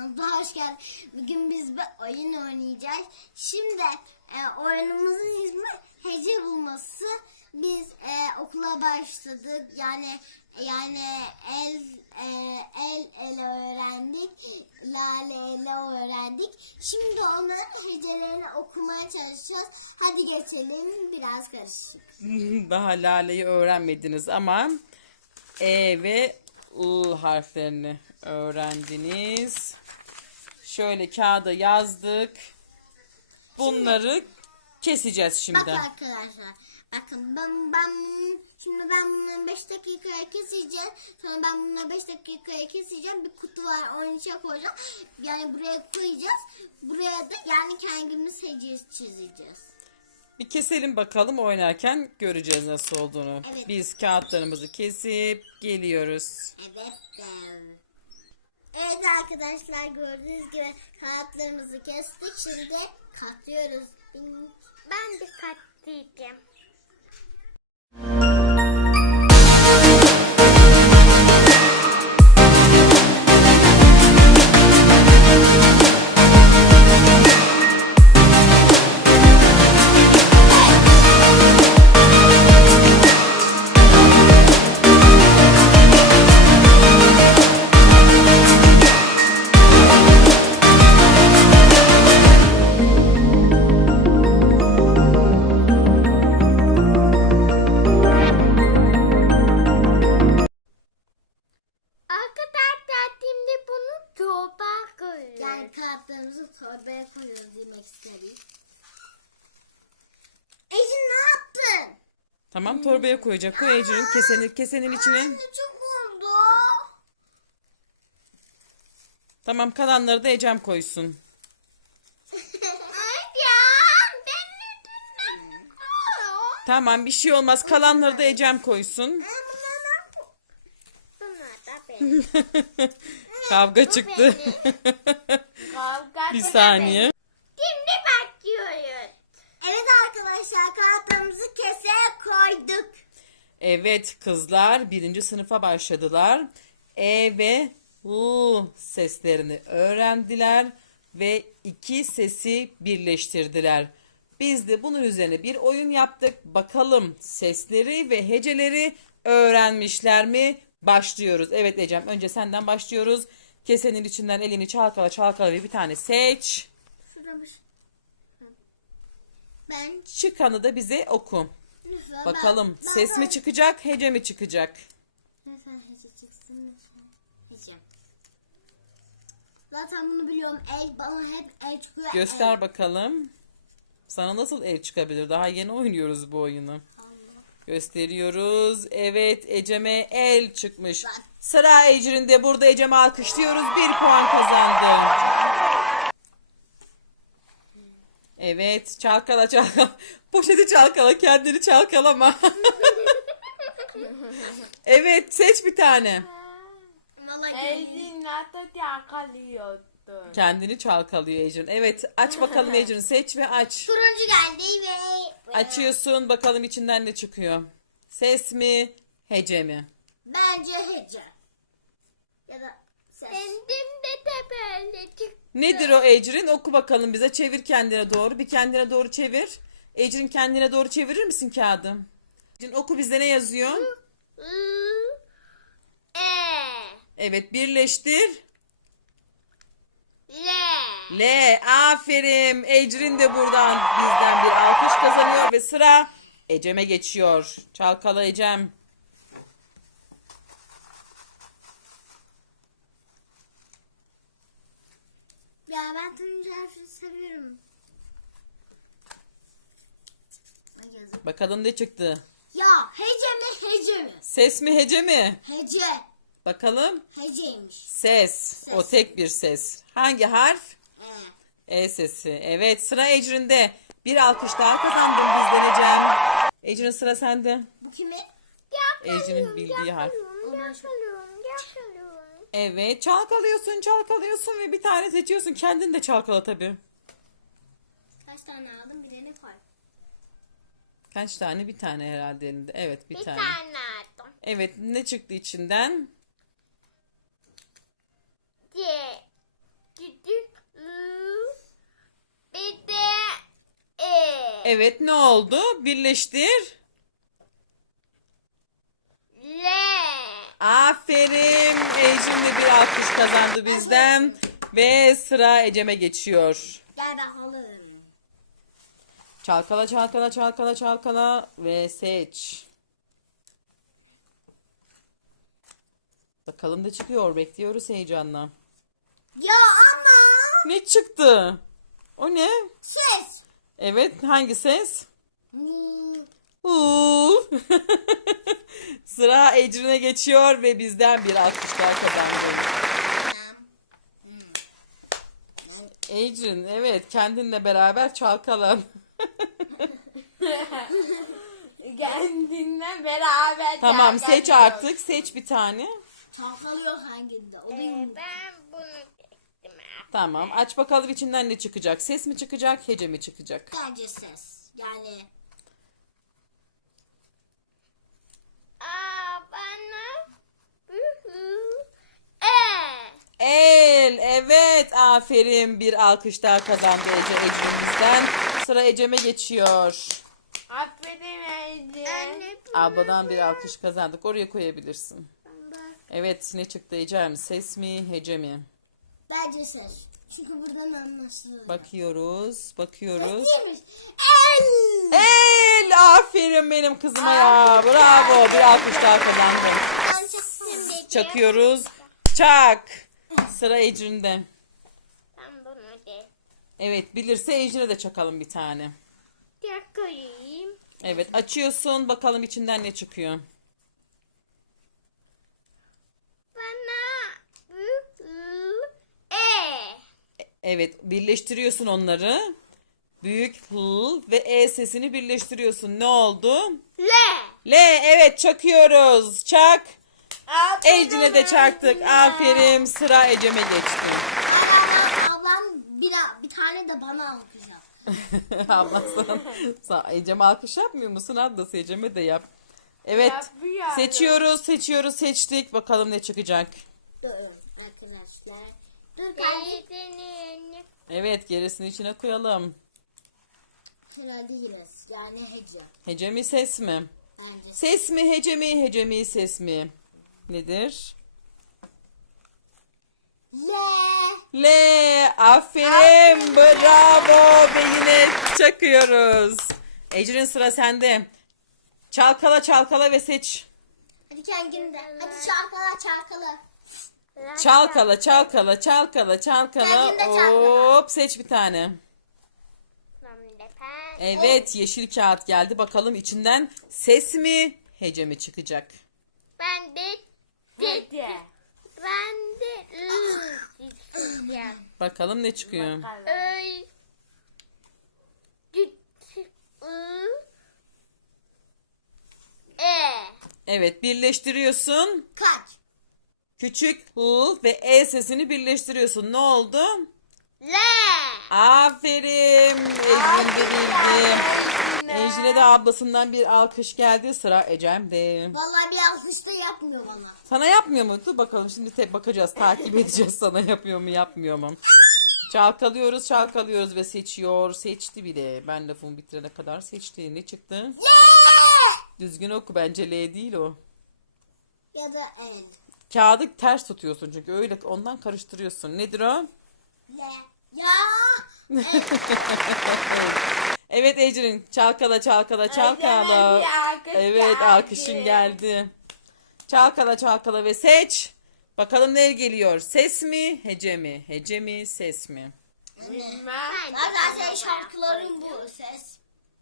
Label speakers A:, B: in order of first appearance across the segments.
A: kanalımıza hoş geldin. Bugün biz bir oyun oynayacağız. Şimdi oyunumuzun ismi hece bulması. Biz okula başladık. Yani el ele öğrendik. Lale ele öğrendik. Şimdi onların hecelerini okumaya çalışacağız. Hadi geçelim. Biraz karışık.
B: Daha laleyi öğrenmediniz ama E ve I harflerini öğrendiniz. Şöyle kağıda yazdık. Bunları keseceğiz şimdi.
A: Bakın arkadaşlar. Bakın ben bunları 5 dakikaya keseceğim. Sonra ben bunları 5 dakikaya keseceğim. Bir kutu var. Onun içine koyacağım. Yani buraya koyacağız. Buraya da yani kendimiz hece çizeceğiz.
B: Bir keselim bakalım, oynarken göreceğiz nasıl olduğunu.
A: Evet.
B: Biz kağıtlarımızı kesip geliyoruz.
A: Evet. Evet arkadaşlar, gördüğünüz gibi kağıtlarımızı kestik. Şimdi katlıyoruz.
C: Ben de katlayacağım. Arkadaşlar şimdi bunu torba koyuyoruz.
A: Yani kağıtlarımızı torbaya koyuyoruz demek istedim. Ecin ne yaptın?
B: Tamam, torbaya koyacak. Koy Ecrin, kesenin içine.
A: Anne çok oldu.
B: Tamam, kalanları da Ecem koysun. Tamam, bir şey olmaz. Kalanları da Ecem koysun. Kavga çıktı. Bir saniye.
C: Şimdi başlıyoruz.
A: Evet arkadaşlar, kağıtlarımızı keseye koyduk.
B: Evet kızlar, 1. sınıfa başladılar. E ve U seslerini öğrendiler ve iki sesi birleştirdiler. Biz de bunun üzerine bir oyun yaptık. Bakalım sesleri ve heceleri öğrenmişler mi? Başlıyoruz. Evet Ecem, önce senden başlıyoruz. Kesenin içinden elini çalkala çalkala ve bir tane seç.
A: Şuramış. Ben
B: Çıkanı da bize oku.
A: lütfen
B: Bakalım
A: ben-
B: ses mi çıkacak, hece mi çıkacak?
A: Lütfen hece çıksın. Hece. Zaten bunu biliyorum. Bana hep el çıkıyor.
B: Göster bakalım. Sana nasıl el çıkabilir? Daha yeni oynuyoruz bu oyunu. Gösteriyoruz. Evet, Ecem'e el çıkmış. Sıra Ecrin'de. Burada Ecem'i alkışlıyoruz. 1 puan kazandı. Evet, çalkala çalkala. Poşeti çalkala, kendini çalkalama. Evet, seç bir tane.
A: Vallahi
C: Elin nasıl yakalıyordun?
B: Kendini çalkalıyor Ecrin. Evet, aç bakalım Ecrin. Seç ve aç.
A: turuncu geldi ve
B: Açıyorsun, bakalım içinden ne çıkıyor. Ses mi, hece mi?
A: bence hece. Ya da ses.
C: Kendim de böyle çıktı.
B: Nedir o Ecrin? Oku bakalım bize. Çevir kendine doğru. Bir kendine doğru çevir. Ecrin, kendine doğru çevirir misin kağıdı? Ecrin, oku bize, ne yazıyor?
C: E.
B: Evet, birleştir.
C: L.
B: L. Aferin. Ecrin de buradan bizden bir alkış kazanıyor ve sıra Ecem'e geçiyor. Çalkala Ecem.
A: Ya ben turuncu harfi seviyorum. Ay, yazık.
B: Bakalım ne çıktı?
A: Ya hece mi hece mi?
B: Ses mi, hece mi?
A: Hece.
B: Bakalım.
A: Heceymiş.
B: Ses. O tek bir ses. Hangi harf? E sesi. Evet, sıra Ecrin'de. Bir alkış daha kazandın bizden Ecem. Ecrin, sıra sende.
A: Bu kimin?
B: Ecrin'in bildiği harf.
C: Yakalıyorum.
B: Evet, çalkalıyorsun ve bir tane seçiyorsun. Kendin de çalkala tabii.
A: Kaç tane aldım, birini koy.
B: Kaç tane? Bir tane herhalde elinde. Evet, bir
C: Bir
B: tane.
C: tane aldım.
B: Evet, ne çıktı içinden?
C: C. C. Bir de E.
B: Evet, ne oldu? Birleştir.
C: L.
B: Aferin. Ecrin de bir alkış kazandı bizden. Ve sıra Ecem'e geçiyor.
A: Gel bakalım.
B: Çalkala çalkala çalkala çalkala ve seç. Bakalım da çıkıyor. Bekliyoruz heyecanla.
A: Ya ama.
B: Ne çıktı? O ne?
A: Ses.
B: Evet, hangi ses?
A: Hmm.
B: Uuu. Sıra Ecrin'e geçiyor ve bizden bir alkış daha kazandı. Ecrin, evet, kendinle beraber çalkala.
C: Kendinle beraber.
B: Tamam, seç artık. Seç bir tane.
A: Çalkalıyor hanginde? O değil mi?
C: Ben bunu çektim.
B: Tamam, aç bakalım içinden ne çıkacak. Ses mi çıkacak, hece mi çıkacak?
A: Bence ses. Yani
C: Bana.
B: El, evet, aferin. Bir alkış daha kazandı Ecrin'imizden. Sıra Ecem'e geçiyor.
C: Aferin Ece.
B: Abladan bir alkış kazandık. Oraya koyabilirsin. Evet, ne çıktı Ecem? Ses mi, hece mi?
A: bence ses. Çünkü buradan anlaşılır.
B: Bakıyoruz, bakıyoruz.
A: Değilmiş. El.
B: El, aferin benim kızıma ya. Bravo, bir alkış daha kazandım.
A: Ben çaktım.
B: Çakıyoruz. Çak. Sıra Ecrin'de.
C: Ben bunu de
B: Evet, bilirse Ecrin'e de çakalım bir tane.
C: yakayım.
B: Evet, açıyorsun. Bakalım içinden ne çıkıyor.
C: Bana.
B: Evet, birleştiriyorsun onları. Büyük H ve E sesini birleştiriyorsun. Ne oldu?
C: L.
B: L, evet, çakıyoruz. Çak. Ecrin'e de çaktık. Aferin. Sıra Ecem'e geçti.
A: Ablam bir tane de bana alacak.
B: Abla sana Ecem'e alkış yapmıyor musun? Ablası Ecem'e de yap. Evet.
C: Yapıyorum.
B: Seçiyoruz, seçiyoruz, seçtik. Bakalım ne çıkacak.
A: Dur arkadaşlar. Dur kanki.
B: Evet, gerisini içine koyalım.
A: Herhalde yine yani hece.
B: Hece mi, ses mi?
A: Bence.
B: Ses mi, hece mi, hece mi, ses mi? Nedir?
A: L.
B: L, aferin, bravo. Ve yine çakıyoruz. Ecrin, sıra sende. Çalkala çalkala ve seç.
A: Hadi kendin de. Hadi çalkala çalkala.
B: Çalkala çalkala çalkala çalkala.
A: Kendin de çalkala.
B: Hop, seç bir tane. Evet, yeşil kağıt geldi. Bakalım içinden ses mi, hece mi çıkacak?
C: Ben de ben de isteyeceğim.
B: Bakalım ne çıkıyor.
C: Öy. E.
B: Evet, birleştiriyorsun.
A: Kaç.
B: Küçük H ve E sesini birleştiriyorsun. Ne oldu?
C: L.
B: Aferin. Ecrin de bildi. Ecrin'e de ablasından bir alkış geldi. Sıra Ecem'de.
A: Vallahi bir alkış da yapmıyor bana.
B: Sana yapmıyor mu? Dur bakalım, şimdi tek bakacağız. Takip edeceğiz sana yapıyor mu yapmıyor mu. Çalkalıyoruz çalkalıyoruz ve seçiyor. Seçti bile. Ben lafımı bitirene kadar seçti. Ne çıktı? Düzgün oku, bence L değil o.
A: Ya da el.
B: Kağıdı ters tutuyorsun çünkü öyle ondan karıştırıyorsun. Nedir o?
A: L. Ya.
B: Evet Ecrin, çalkala çalkala çalkala. Evet, alkışın geldi. Çalkala çalkala ve seç. Bakalım ne geliyor? Ses mi, hece mi? Hece mi, ses mi?
A: Zaten senin şarkıların bu ses.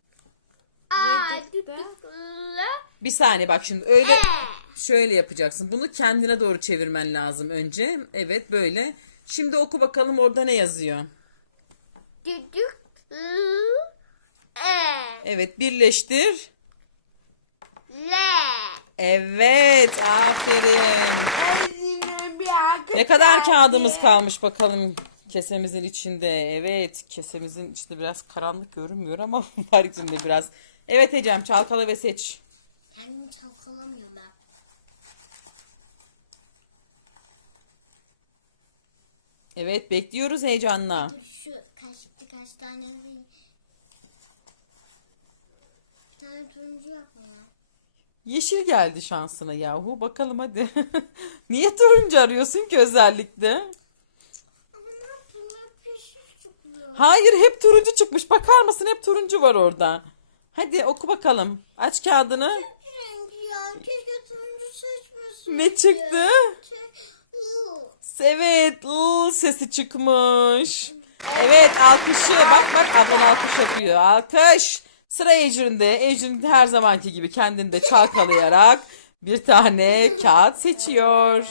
B: Bir saniye bak, şimdi öyle şöyle yapacaksın. Bunu kendine doğru çevirmen lazım önce. Evet, böyle. Şimdi oku bakalım orada ne yazıyor.
C: Düdük.
B: Evet, birleştir.
C: L.
B: Evet, aferin. Ne kadar kağıdımız kalmış bakalım kesemizin içinde. Evet, kesemizin içinde biraz karanlık görünmüyor ama var içinde biraz. Evet Ecem, çalkala ve seç.
A: Kendimi çalkalamıyorum ben.
B: Evet, bekliyoruz heyecanla.
A: Dur şu kaçtı. tane değil. Bir tane turuncu yok mu ya?
B: Yeşil geldi şansına yahu. Bakalım hadi. Niye turuncu arıyorsun ki özellikle?
A: Ama ne yapayım? Hep yeşil çıkıyor.
B: Hayır, hep turuncu çıkmış. Bakar mısın? Hep turuncu var orada. Hadi oku bakalım. Aç kağıdını.
A: Renk ya. Keşke turuncu seçmesin.
B: Ne çıktı? Evet, sesi çıkmış. Evet, alkışı. Bak ablan alkış yapıyor. Alkış. Sıra Ecrin'de. Ecrin her zamanki gibi kendini de çalkalayarak bir tane kağıt seçiyor.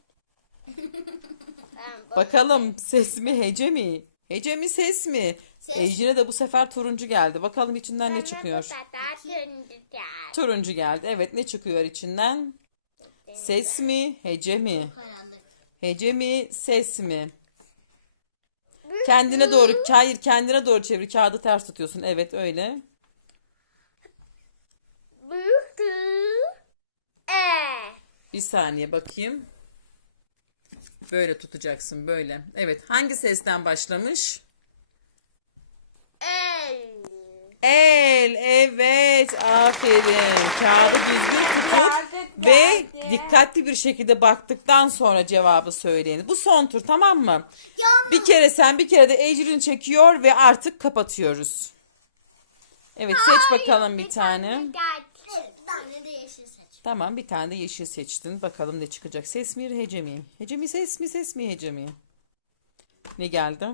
B: Bakalım ses mi hece mi? Hece mi ses mi?
A: Ses.
B: Ecrin'e de bu sefer turuncu geldi. Bakalım içinden ne çıkıyor? Turuncu geldi. Evet, ne çıkıyor içinden? Ses mi hece mi?
A: Karanlık.
B: Hece mi, ses mi? Kendine doğru, hayır kendine doğru çevir. Kağıdı ters tutuyorsun. Evet, öyle. Bir saniye bakayım. Böyle tutacaksın, böyle. Evet, hangi sesten başlamış? El, evet, aferin. Kağıdı düzgün tutup ve dikkatli bir şekilde baktıktan sonra cevabı söyleyin. Bu son tur, tamam mı?
A: Ya
B: Bir kere sen, bir kere de Ecrin çekiyor ve artık kapatıyoruz. Evet, seç bakalım bir tane.
A: evet, bir tane de yeşil seç.
B: Tamam, bir tane de yeşil seçtin. Bakalım ne çıkacak? Ses mi, hece mi? Hece mi, ses mi, ses mi, hece mi? Ne geldi?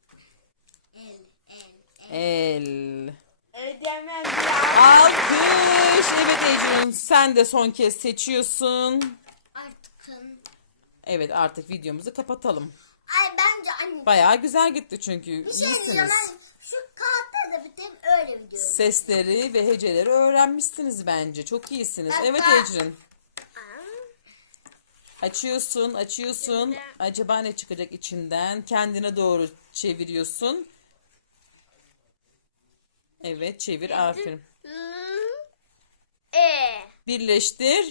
B: El.
C: Ödemem
B: Alkış. Evet Ecrin, sen de son kez seçiyorsun.
A: Artık.
B: Evet, artık videomuzu kapatalım.
A: Ay bence anne.
B: Bayağı güzel gitti çünkü.
A: Bir şey diyeceğim.
B: İyisiniz.
A: Ben şu kağıtta da bitirip öyle video.
B: Sesleri ve heceleri öğrenmişsiniz bence. Çok iyisiniz. Evet Ecrin. Açıyorsun. Acaba ne çıkacak içinden? Kendine doğru çeviriyorsun. Evet, çevir. Aferin. Birleştir.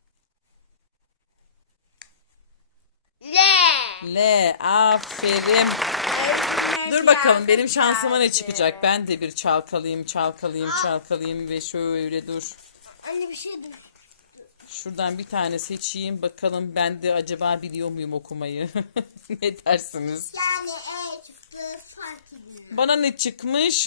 B: L. Aferin. Dur bakalım benim şansıma ne çıkacak? Ben de bir çalkalayayım ve şöyle dur.
A: Anne bir şey diyeyim.
B: Şuradan bir tane seçeyim. Bakalım ben de acaba biliyor muyum okumayı? Ne dersiniz?
A: Yani çıktı fark edin.
B: Bana ne çıkmış?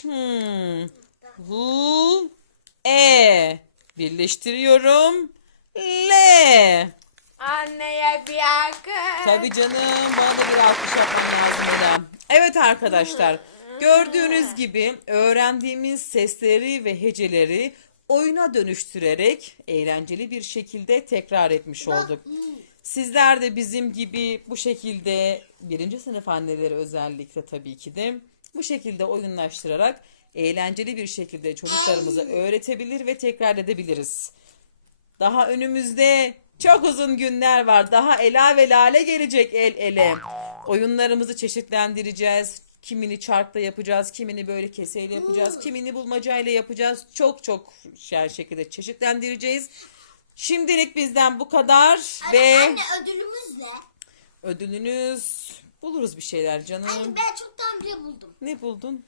B: Hu, e. Birleştiriyorum. L.
C: Anneye bir akıl.
B: Tabii canım. Bana da bir alkış yapmam lazım Ela. Evet arkadaşlar. Gördüğünüz gibi öğrendiğimiz sesleri ve heceleri oyuna dönüştürerek eğlenceli bir şekilde tekrar etmiş olduk. Sizler de bizim gibi bu şekilde birinci sınıf anneleri özellikle tabii ki de bu şekilde oyunlaştırarak eğlenceli bir şekilde çocuklarımıza öğretebilir ve tekrar edebiliriz. Daha önümüzde çok uzun günler var. Daha Ela ve Lale gelecek el ele. Oyunlarımızı çeşitlendireceğiz. Kimini çarkla yapacağız, kimini böyle keseyle yapacağız, kimini bulmacayla yapacağız. Çok şekilde çeşitlendireceğiz. Şimdilik bizden bu kadar ve
A: Anne ödülümüz ne?
B: ödülünüz buluruz bir şeyler canım.
A: Anne ben çoktan bile buldum.
B: Ne buldun?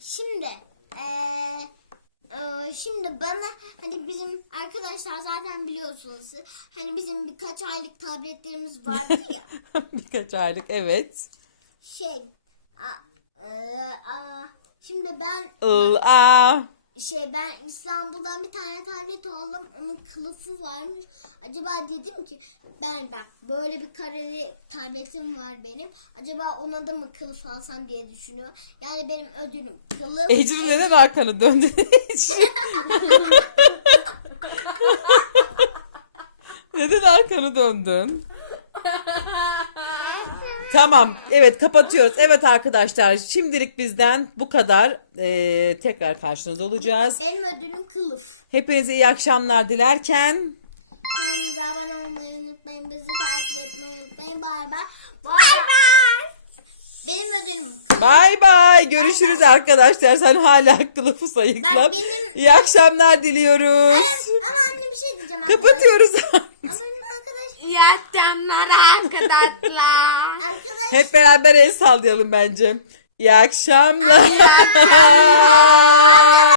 A: Şimdi bana hani bizim arkadaşlar zaten biliyorsunuz siz, hani bizim birkaç aylık tabletlerimiz vardı ya.
B: Birkaç aylık, evet.
A: Şimdi ben ben İstanbul'dan bir tane tablet aldım. Onun kılıfı varmış. Acaba dedim ki ben bak böyle bir kareli tabletim var benim. Acaba ona da mı kılıf alsam diye düşünüyor. Yani benim ödülüm kılıf.
B: Ecrin neden arkanı döndü? Neden arkanı döndün? Tamam. Evet, kapatıyoruz. Evet arkadaşlar, şimdilik bizden bu kadar. Tekrar karşınızda olacağız.
A: Benim ödülüm kılıf.
B: Hepinize iyi akşamlar dilerken
A: Kanalımıza abone olmayı unutmayın. Bizi takip etmeyi unutmayın. Bay bay. Bay bay. Benim ödülüm.
B: bay bay. Görüşürüz arkadaşlar. Sen hala kılıfı sayıkla.
A: Ben benim-
B: İyi akşamlar diliyoruz.
A: Ama anne bir şey diyeceğim.
B: Kapatıyoruz.
A: Ama arkadaş.
C: İyi akşamlar arkadaşlar.
A: Arkadaş.
B: Hep beraber el sallayalım bence. İyi akşamlar.